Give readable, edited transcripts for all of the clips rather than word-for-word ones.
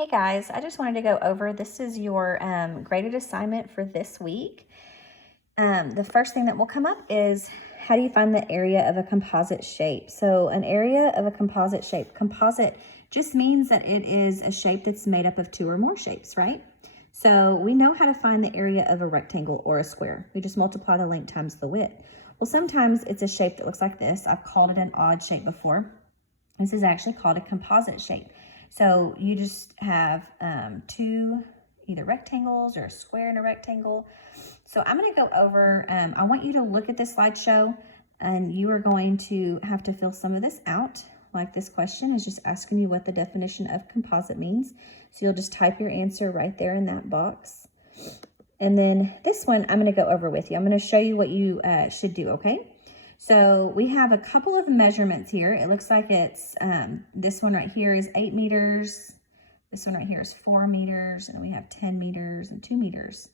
Hey guys, I just wanted to go over, this is your graded assignment for this week. The first thing that will come up is, how do you find the area of a composite shape? So an area of a composite shape, composite just means that it is a shape that's made up of two or more shapes, right? So we know how to find the area of a rectangle or a square. We just multiply the length times the width. Well, sometimes it's a shape that looks like this. I've called it an odd shape before. This is actually called a composite shape. So you just have two either rectangles or a square and a rectangle. So I'm going to go over, I want you to look at this slideshow, and you are going to have to fill some of this out. Like this question is just asking you what the definition of composite means. So you'll just type your answer right there in that box. And then this one I'm going to go over with you. I'm going to show you what you should do, okay? So we have a couple of measurements here. It looks like it's, this one right here is 8 meters. This one right here is 4 meters. And then we have 10 meters and 2 meters.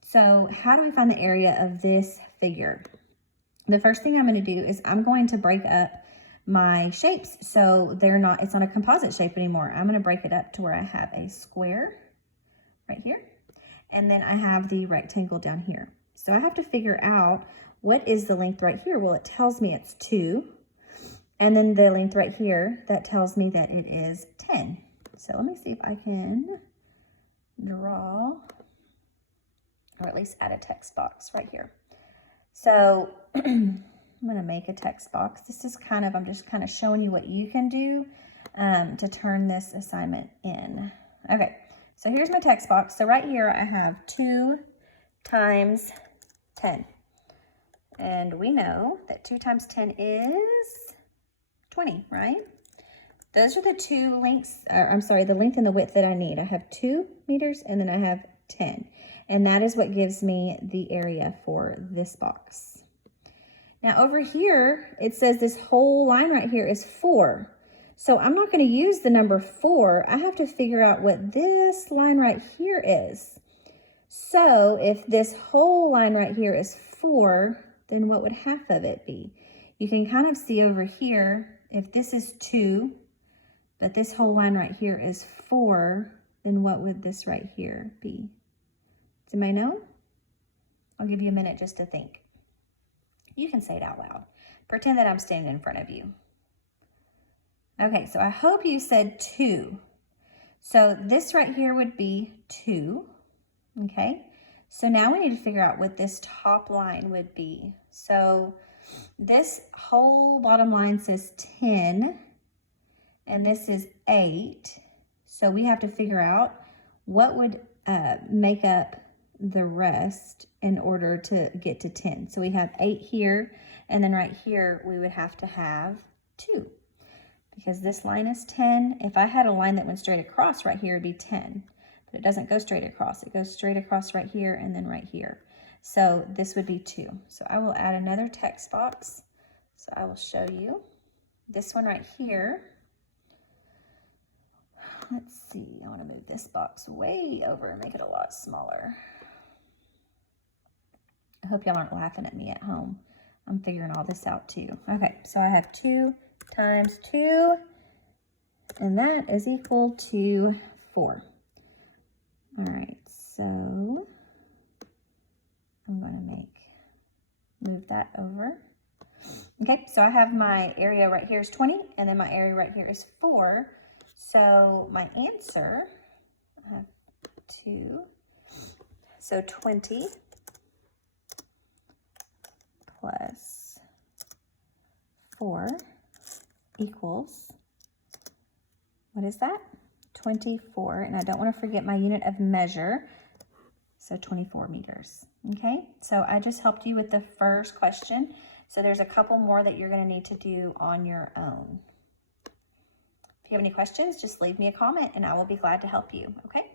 So how do we find the area of this figure? The first thing I'm going to do is I'm going to break up my shapes. So it's not a composite shape anymore. I'm going to break it up to where I have a square right here. And then I have the rectangle down here. So I have to figure out, what is the length right here? Well, it tells me it's 2. And then the length right here, that tells me that it is 10. So let me see if I can draw, or at least add a text box right here. So I'm going to make a text box. This is I'm just kind of showing you what you can do to turn this assignment in. Okay, so here's my text box. So right here I have 2 times 10. And we know that 2 times 10 is 20, right? Those are the two lengths, the length and the width that I need. I have 2 meters and then I have 10. And that is what gives me the area for this box. Now over here, it says this whole line right here is 4. So I'm not going to use the number 4. I have to figure out what this line right here is. So if this whole line right here is 4, then what would half of it be? You can kind of see over here, if this is 2, but this whole line right here is 4, then what would this right here be? Does anybody know? I'll give you a minute just to think. You can say it out loud. Pretend that I'm standing in front of you. Okay, so I hope you said 2. So this right here would be 2, okay? So now we need to figure out what this top line would be. So this whole bottom line says 10, and this is 8. So we have to figure out what would make up the rest in order to get to 10. So we have 8 here, and then right here we would have to have 2. Because this line is 10. If I had a line that went straight across right here, it'd be 10. But it doesn't go straight across. It goes straight across right here and then right here. So this would be 2. So I will add another text box. So I will show you this one right here. Let's see, I want to move this box way over and make it a lot smaller. I hope y'all aren't laughing at me at home. I'm figuring all this out too. Okay, so I have 2 times 2, and that is equal to 4. All right, so I'm going to move that over. Okay, so I have my area right here is 20, and then my area right here is 4. So my answer, I have 2. So 20 plus 4 equals, what is that? 24, and I don't want to forget my unit of measure, so 24 meters. Okay, so I just helped you with the first question. So there's a couple more that you're going to need to do on your own. If you have any questions, just leave me a comment and I will be glad to help you, okay?